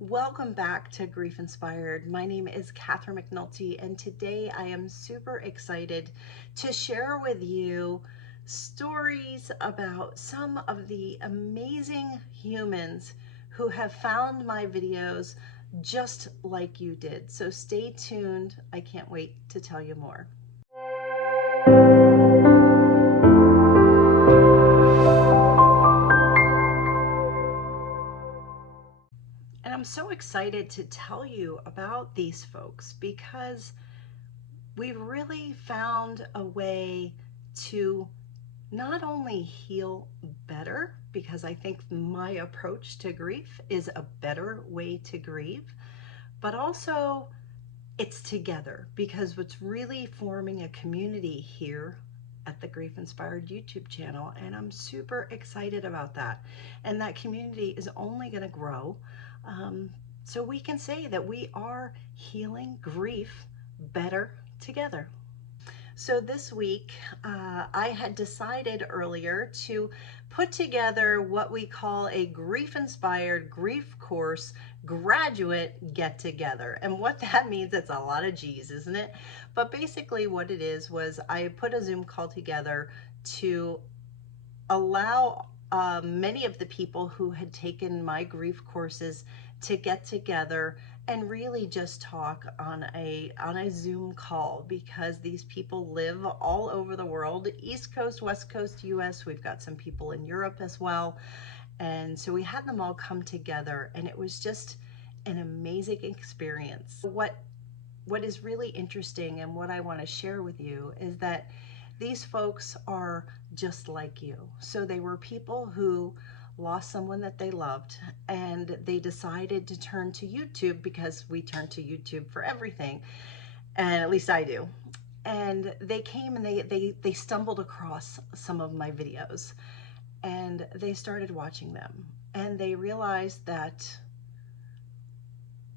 Welcome back to Grief Inspired. My name is Catherine McNulty, and today I am super excited to share with you stories about some of the amazing humans who have found my videos just like you did. So stay tuned. I can't wait to tell you more. And I'm so excited to tell you about these folks because we've really found a way to not only heal better, because I think my approach to grief is a better way to grieve, but also it's together because what's really forming a community here at the Grief Inspired YouTube channel, and I'm super excited about that. And that community is only going to grow. So we can say that we are healing grief better together. So this week, I had decided earlier to put together what we call a Grief-Inspired Grief Course graduate get-together. And what that means, it's a lot of G's, isn't it? But basically what it is was I put a Zoom call together to allow many of the people who had taken my grief courses to get together and really just talk on a Zoom call, because these people live all over the world, East Coast, West Coast, US. We've got some people in Europe as well. And so we had them all come together, and it was just an amazing experience. What is really interesting and what I want to share with you is that these folks are just like you. So they were people who lost someone that they loved, and they decided to turn to YouTube, because we turn to YouTube for everything, and at least I do. And they came and they stumbled across some of my videos, and they started watching them, and they realized that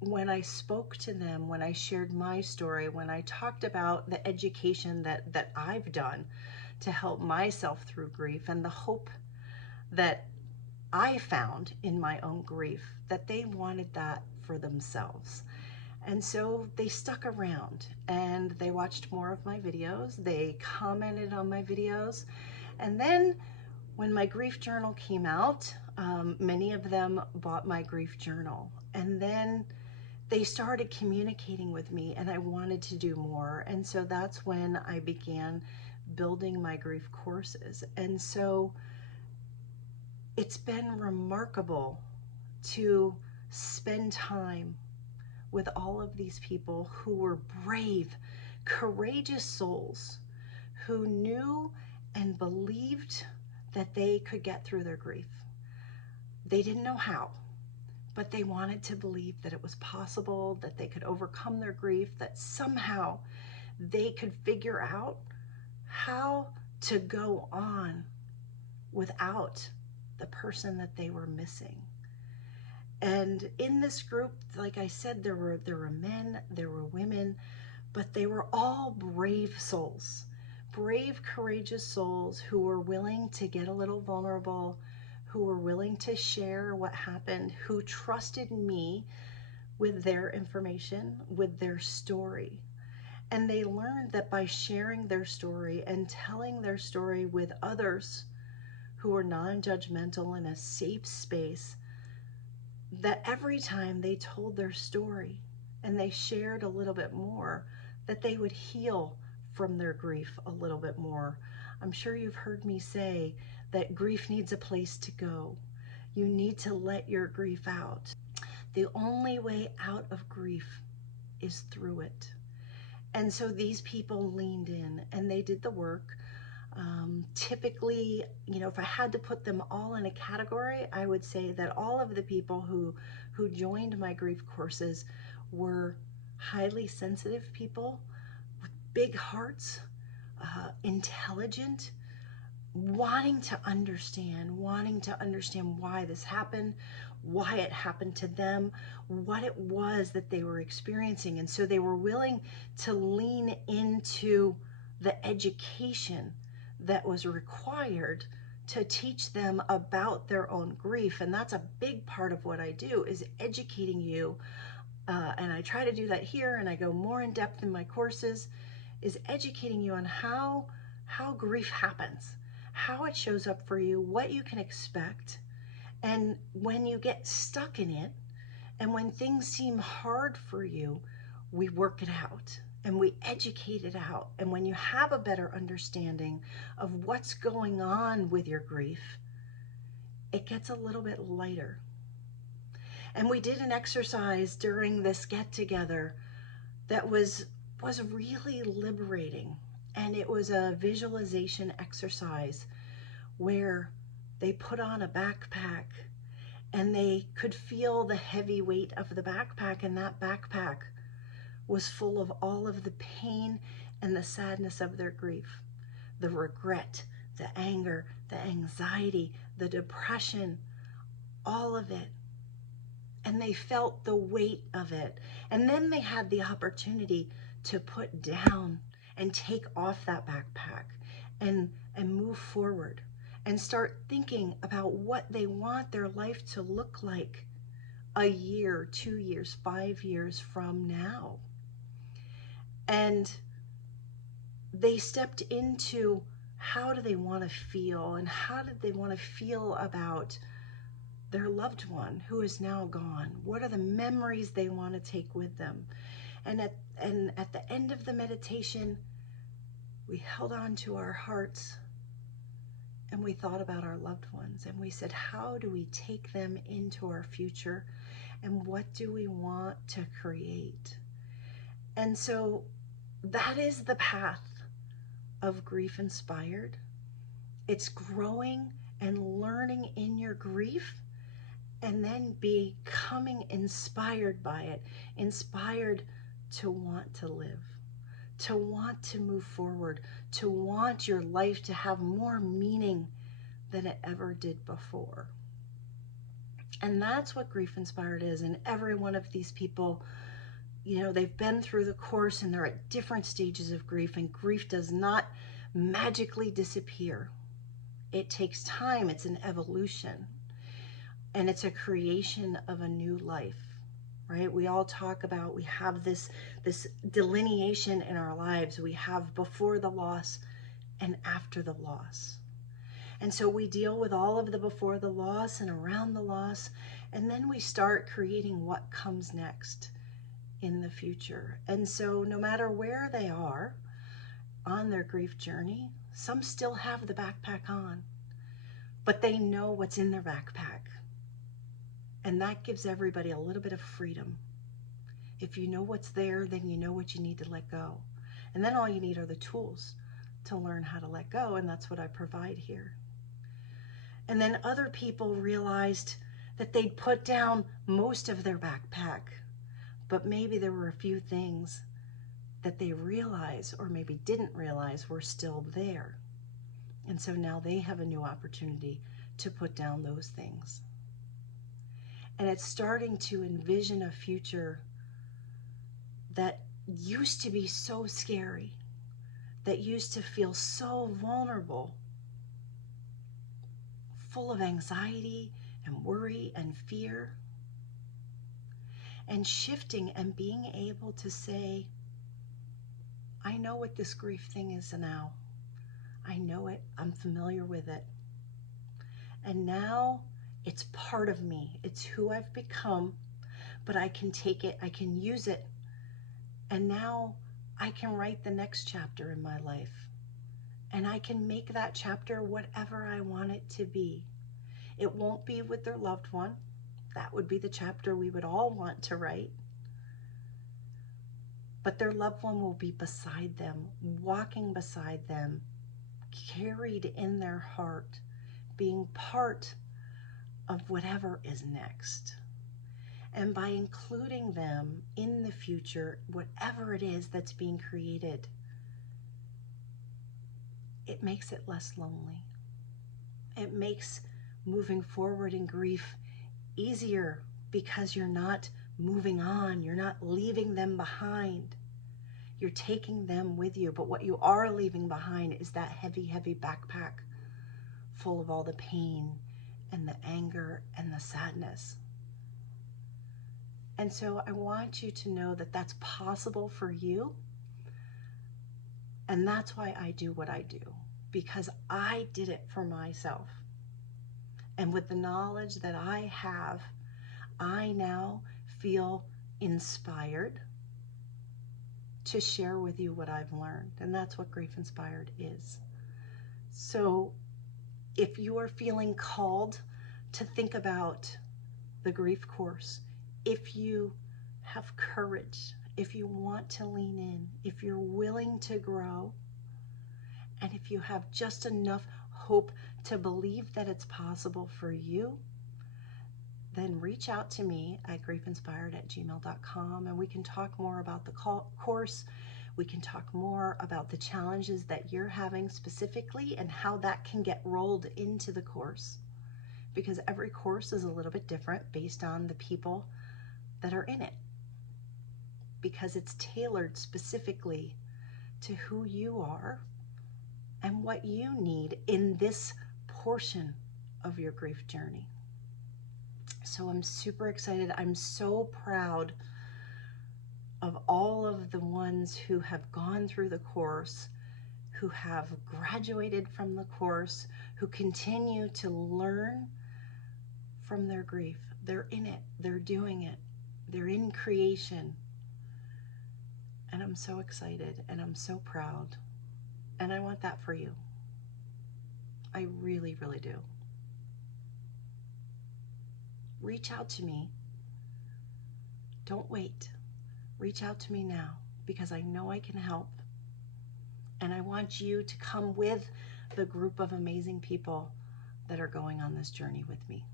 when I spoke to them, when I shared my story, when I talked about the education that I've done to help myself through grief and the hope that I found in my own grief, that they wanted that for themselves. And so they stuck around and they watched more of my videos. They commented on my videos. And then when my grief journal came out, many of them bought my grief journal. And then they started communicating with me, and I wanted to do more. And so that's when I began building my grief courses. And so it's been remarkable to spend time with all of these people who were brave, courageous souls who knew and believed that they could get through their grief. They didn't know how, but they wanted to believe that it was possible, that they could overcome their grief, that somehow they could figure out how to go on without the person that they were missing. And in this group, like I said, there were men, there were women, but they were all brave souls, brave, courageous souls who were willing to get a little vulnerable, who were willing to share what happened, who trusted me with their information, with their story. And they learned that by sharing their story and telling their story with others who were non-judgmental in a safe space, that every time they told their story and they shared a little bit more, that they would heal from their grief a little bit more. I'm sure you've heard me say that grief needs a place to go. You need to let your grief out. The only way out of grief is through it. And so these people leaned in and they did the work. Typically, if I had to put them all in a category, I would say that all of the people who joined my grief courses were highly sensitive people with big hearts, intelligent, wanting to understand why this happened, why it happened to them, what it was that they were experiencing. And so they were willing to lean into the education that was required to teach them about their own grief. And that's a big part of what I do, is educating you. And I try to do that here, and I go more in depth in my courses, is educating you on how grief happens, how it shows up for you, what you can expect. And when you get stuck in it, and when things seem hard for you, we work it out and we educate it out. And when you have a better understanding of what's going on with your grief, it gets a little bit lighter. And we did an exercise during this get-together that was really liberating. And it was a visualization exercise where they put on a backpack and they could feel the heavy weight of the backpack, and that backpack was full of all of the pain and the sadness of their grief, the regret, the anger, the anxiety, the depression, all of it. And they felt the weight of it. And then they had the opportunity to put down and take off that backpack and move forward and start thinking about what they want their life to look like a year, 2 years, 5 years from now. And they stepped into, how do they want to feel, and how did they want to feel about their loved one who is now gone? What are the memories they want to take with them? And at the end of the meditation, we held on to our hearts and we thought about our loved ones, and we said, how do we take them into our future, and what do we want to create? And so that is the path of GriefInspired. It's growing and learning in your grief, and then becoming inspired by it, inspired to want to live, to want to move forward, to want your life to have more meaning than it ever did before. And that's what GriefInspired is. And every one of these people, they've been through the course and they're at different stages of grief, and grief does not magically disappear. It takes time. It's an evolution, and it's a creation of a new life. Right? We all talk about, we have this delineation in our lives. We have before the loss and after the loss. And so we deal with all of the before the loss and around the loss, and then we start creating what comes next in the future. And so no matter where they are on their grief journey, some still have the backpack on, but they know what's in their backpack. And that gives everybody a little bit of freedom. If you know what's there, then you know what you need to let go. And then all you need are the tools to learn how to let go, and that's what I provide here. And then other people realized that they'd put down most of their backpack, but maybe there were a few things that they realized, or maybe didn't realize, were still there. And so now they have a new opportunity to put down those things. And it's starting to envision a future that used to be so scary, that used to feel so vulnerable, full of anxiety and worry and fear, and shifting and being able to say, I know what this grief thing is now. I know it. I'm familiar with it. And now it's part of me. It's who I've become, but I can take it, I can use it, and now I can write the next chapter in my life. And I can make that chapter whatever I want it to be. It won't be with their loved one. That would be the chapter we would all want to write. But their loved one will be beside them, walking beside them, carried in their heart, being part of whatever is next. And by including them in the future, whatever it is that's being created, it makes it less lonely. It makes moving forward in grief easier, because you're not moving on, you're not leaving them behind. You're taking them with you, but what you are leaving behind is that heavy, heavy backpack full of all the pain and the anger and the sadness. And so I want you to know that that's possible for you. And that's why I do what I do, because I did it for myself. And with the knowledge that I have, I now feel inspired to share with you what I've learned. And that's what GriefInspired is. So if you are feeling called to think about the grief course, if you have courage, if you want to lean in, if you're willing to grow, and if you have just enough hope to believe that it's possible for you, then reach out to me at GriefInspired@gmail.com, and we can talk more about the course. We can talk more about the challenges that you're having specifically and how that can get rolled into the course, because every course is a little bit different based on the people that are in it, because it's tailored specifically to who you are and what you need in this portion of your grief journey. So I'm super excited. I'm so proud of all of the ones who have gone through the course, who have graduated from the course, who continue to learn from their grief. They're in it, they're doing it, they're in creation. And I'm so excited and I'm so proud. And I want that for you. I really, really do. Reach out to me. Don't wait. Reach out to me now, because I know I can help. And I want you to come with the group of amazing people that are going on this journey with me.